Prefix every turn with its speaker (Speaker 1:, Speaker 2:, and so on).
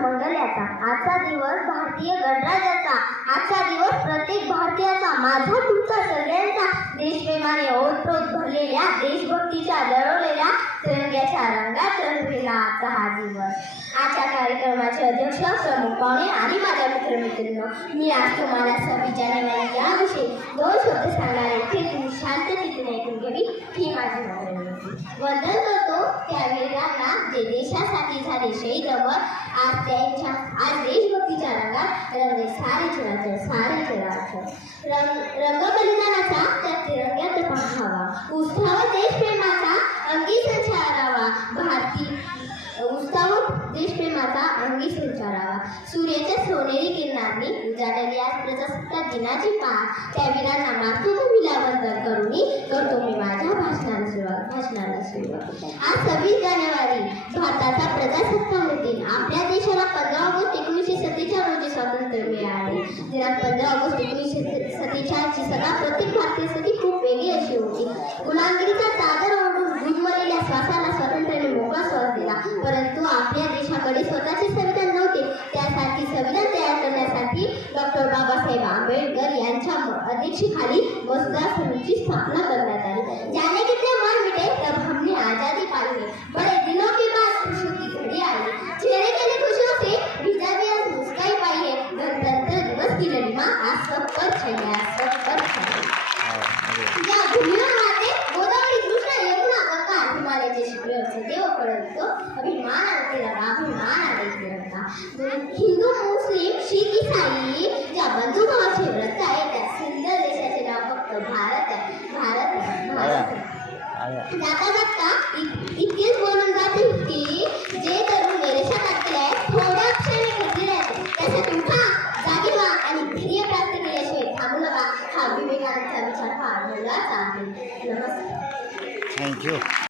Speaker 1: मंगल्याचा आजचा दिवस भारतीय गणराज्याचा. आजचा दिवस प्रत्येक भारतीयाचा. माझा तुमचा सगळ्यांचा. देशप्रेमाने ओतप्रोत भरलेल्या देशभक्तीच्या दळवलेल्या तिरंग्याच्या रंगात रंगलेला आजचा हा दिवस. आजच्या कार्यक्रमाचे अध्यक्ष प्रमुख पाहुणे आणि माझ्या मित्रमैत्रिणी मी आज तुम्हाला सव्वीस जानेवारी याविषयी दोन शब्द सांगणार आहे. ते तुम्ही शांत तिथे ऐकून घ्यावी ही माझी मागणी होती वंदन करतो त्या जे देशासाठी झाले शहीद अमर. आज त्यांच्या आज देशभक्तीच्या रंगात रंगले सारे राज्य सारे राज्य रंग रंग बलिदानाचा त्या तिरंग्यात पाहावा. उत्साह देशप्रेमाचा अंगी संचारावा भारती उत्साह देशप्रेमाचा अंगी संचारावा सूर्याच्या सोनेरी किरणांनी उजाडलेली आज प्रजासत्ताक दिनाची पा. त्या वीरांना मातृभूमीला वंदन करून करतो भाषणाला सुरुवात आज सव्वीस जानेवारी भारताचा प्रजासत्ताक दिन. आपल्या देशाला पंधरा ऑगस्ट एकोणीसशे सत्तेचाळ रोजी स्वातंत्र्य मिळाले. दिनांक पंधरा ऑगस्ट एकोणीसशे सत्तेचाळची सदा प्रत्येक भारतीयासाठी खूप वेगळी अशी होती. गुलामगिरीचा चादर ओढून गुदमरलेल्या श्वासाला स्वातंत्र्याने मोकळा श्वास दिला. परंतु आपल्या देशाकडे स्वतःचे संविधान नव्हते. त्यासाठी संविधान तयार करण्यासाठी डॉक्टर बाबासाहेब आंबेडकर यांच्या अध्यक्षतेखाली मसुदा लड़िमा आज सब पर छाई राहते गोदावरी कृष्णा यमुना गंगा हिमालयाचे शिखर असते देवापर्यंत अभिमान आणते लढा अभिमान आणते लढा हिंदू मुस्लिम शीख इसाई ज्या बंधुभावाचे व्रत आहे त्या सुंदर देशाचे नाव फक्त भारत आहे भारत आहे, भारत जाता जाता Thank
Speaker 2: you.